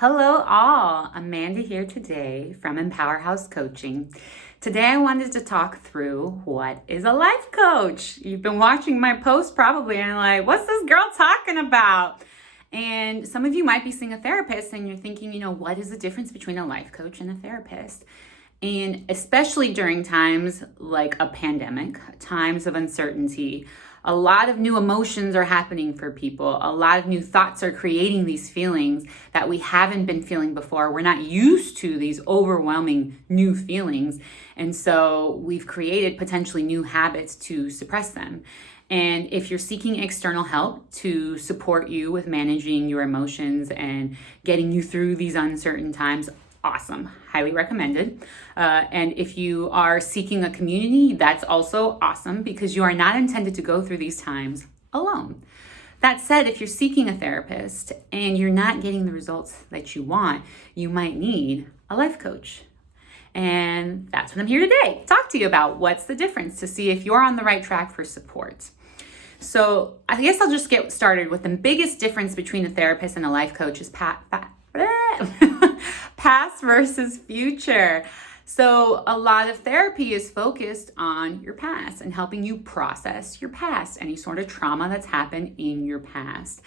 Hello, all. Amanda here today from Empower House Coaching. Today, I wanted to talk through what is a life coach. You've been watching my post probably and like, what's this girl talking about? And some of you might be seeing a therapist and you're thinking, what is the difference between a life coach and a therapist? And especially during times like a pandemic, times of uncertainty, a lot of new emotions are happening for people. A lot of new thoughts are creating these feelings that we haven't been feeling before. We're not used to these overwhelming new feelings. And so we've created potentially new habits to suppress them. And if you're seeking external help to support you with managing your emotions and getting you through these uncertain times, awesome, highly recommended. And if you are seeking a community, that's also awesome because you are not intended to go through these times alone. That said, if you're seeking a therapist and you're not getting the results that you want, you might need a life coach. And that's what I'm here today, talk to you about what's the difference to see if you're on the right track for support. So I guess I'll just get started with the biggest difference between a therapist and a life coach is past versus future. So a lot of therapy is focused on your past and helping you process your past, any sort of trauma that's happened in your past.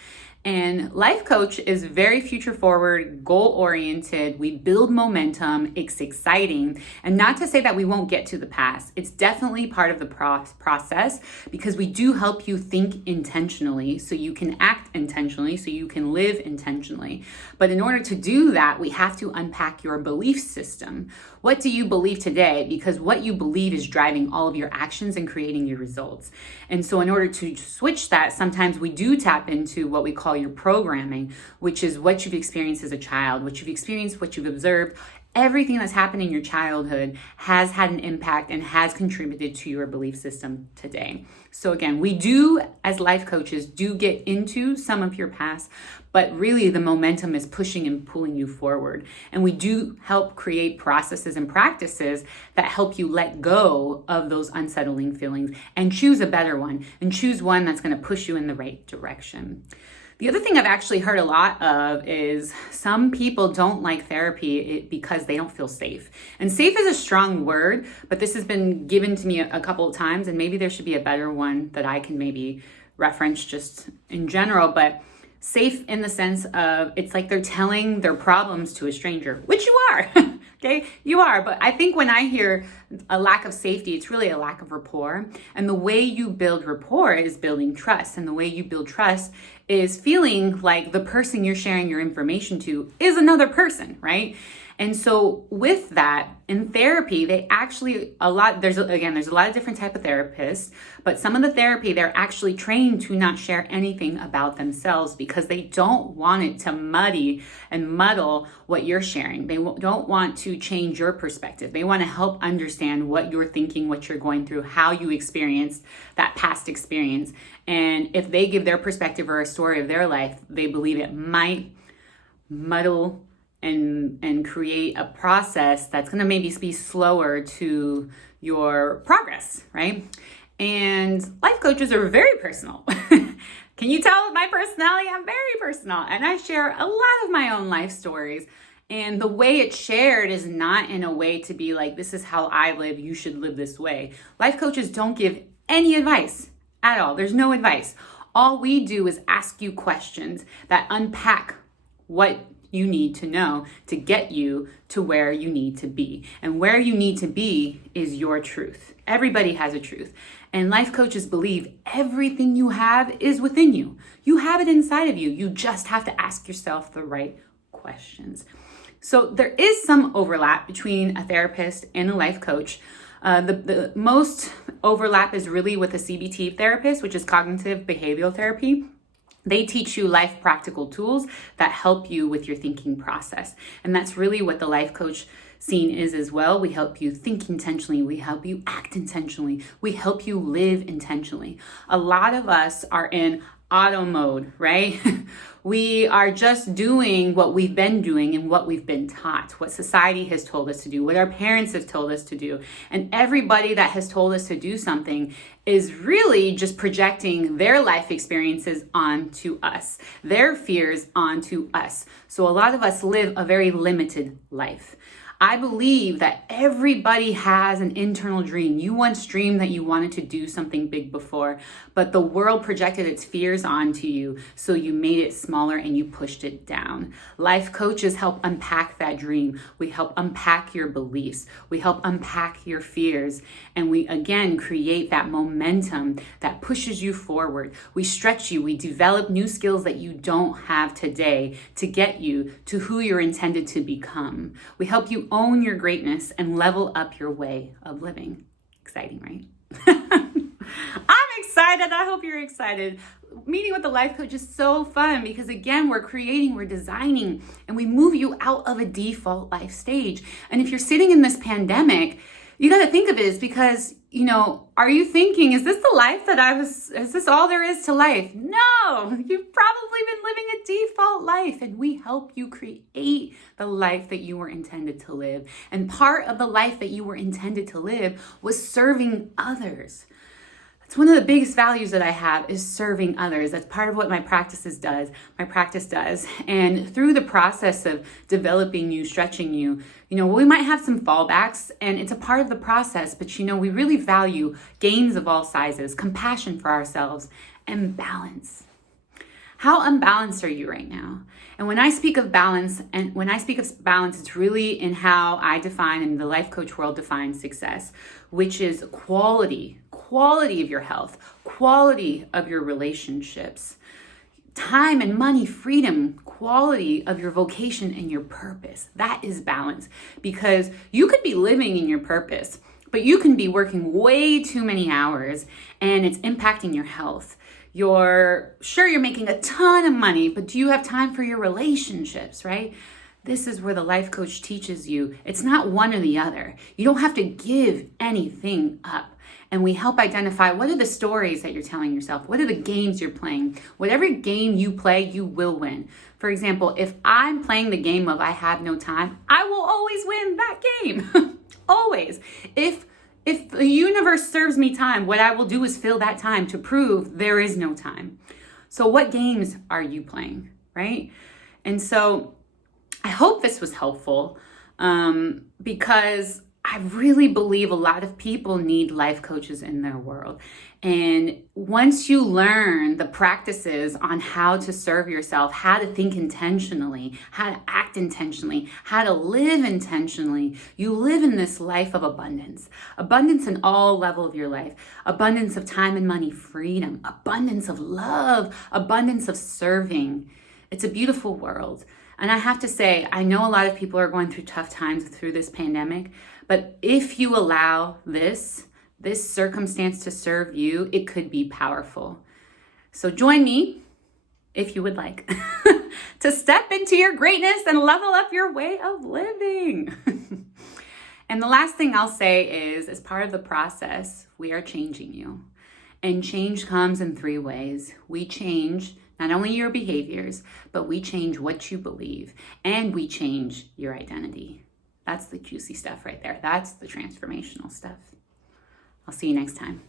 And life coach is very future forward, goal oriented. We build momentum. It's exciting. And not to say that we won't get to the past. It's definitely part of the process because we do help you think intentionally so you can act intentionally, so you can live intentionally. But in order to do that, we have to unpack your belief system. What do you believe today? Because what you believe is driving all of your actions and creating your results. And so in order to switch that, sometimes we do tap into what we call your programming, which is what you've experienced as a child, what you've experienced, what you've observed. Everything that's happened in your childhood has had an impact and has contributed to your belief system today. So again, we do, as life coaches, do get into some of your past, but really the momentum is pushing and pulling you forward. And we do help create processes and practices that help you let go of those unsettling feelings and choose a better one and choose one that's going to push you in the right direction. The other thing I've actually heard a lot of is some people don't like therapy because they don't feel safe. And safe is a strong word, but this has been given to me a couple of times, and maybe there should be a better one that I can maybe reference just in general. But safe in the sense of it's like they're telling their problems to a stranger, which you are. Okay, you are. But I think when I hear a lack of safety, it's really a lack of rapport. And the way you build rapport is building trust. And the way you build trust is feeling like the person you're sharing your information to is another person, right? And so with that, in therapy, there's a lot of different type of therapists, but some of the therapy, they're actually trained to not share anything about themselves because they don't want it to muddy and muddle what you're sharing. They don't want to change your perspective. They want to help understand what you're thinking, what you're going through, how you experienced that past experience. And if they give their perspective or a story of their life, they believe it might muddle and create a process that's going to maybe be slower to your progress, right? And life coaches are very personal. Can you tell my personality? I'm very personal, and I share a lot of my own life stories. And the way it's shared is not in a way to be like, this is how I live, you should live this way. Life coaches don't give any advice at all. There's no advice. All we do is ask you questions that unpack what you need to know to get you to where you need to be. And where you need to be is your truth. Everybody has a truth. And life coaches believe everything you have is within you. You have it inside of you. You just have to ask yourself the right questions. So there is some overlap between a therapist and a life coach. The most overlap is really with a CBT therapist, which is cognitive behavioral therapy. They teach you life practical tools that help you with your thinking process. And that's really what the life coach scene is as well. We help you think intentionally. We help you act intentionally. We help you live intentionally. A lot of us are in auto mode, right? We are just doing what we've been doing and what we've been taught, what society has told us to do, what our parents have told us to do. And everybody that has told us to do something is really just projecting their life experiences onto us, their fears onto us. So a lot of us live a very limited life. I believe that everybody has an internal dream. You once dreamed that you wanted to do something big before, but the world projected its fears onto you, so you made it smaller and you pushed it down. Life coaches help unpack that dream. We help unpack your beliefs. We help unpack your fears. And we, again, create that momentum that pushes you forward. We stretch you. We develop new skills that you don't have today to get you to who you're intended to become. We help you own your greatness and level up your way of living. Exciting, right? I'm excited. I hope you're excited. Meeting with the life coach is so fun because, again, we're creating, we're designing, and we move you out of a default life stage. And if you're sitting in this pandemic, you got to think of it as because, are you thinking, is this the life is this all there is to life? No, you've probably been living a default life, and we help you create the life that you were intended to live. And part of the life that you were intended to live was serving others. That's one of the biggest values that I have, is serving others. That's part of what my practice does. And through the process of developing you, stretching you, we might have some fallbacks, and it's a part of the process, but we really value gains of all sizes, compassion for ourselves, and balance. How unbalanced are you right now? And when I speak of balance, it's really in how I define, and the life coach world defines success, which is quality of your health, quality of your relationships, time and money, freedom, quality of your vocation and your purpose. That is balance, because you could be living in your purpose, but you can be working way too many hours and it's impacting your health. You're making a ton of money, but do you have time for your relationships, right? This is where the life coach teaches you it's not one or the other. You don't have to give anything up. And we help identify, what are the stories that you're telling yourself? What are the games you're playing? Whatever game you play, you will win. For example, if I'm playing the game of I have no time, I will always win that game. Always. If the universe serves me time, what I will do is fill that time to prove there is no time. So what games are you playing, right? And so I hope this was helpful, because I really believe a lot of people need life coaches in their world. And once you learn the practices on how to serve yourself, how to think intentionally, how to act intentionally, how to live intentionally, you live in this life of abundance. Abundance in all levels of your life. Abundance of time and money, freedom, abundance of love, abundance of serving. It's a beautiful world. And I have to say, I know a lot of people are going through tough times through this pandemic, but if you allow this circumstance to serve you, it could be powerful. So join me, if you would like, to step into your greatness and level up your way of living. And the last thing I'll say is, as part of the process, we are changing you. And change comes in 3 ways. We change not only your behaviors, but we change what you believe, and we change your identity. That's the juicy stuff right there. That's the transformational stuff. I'll see you next time.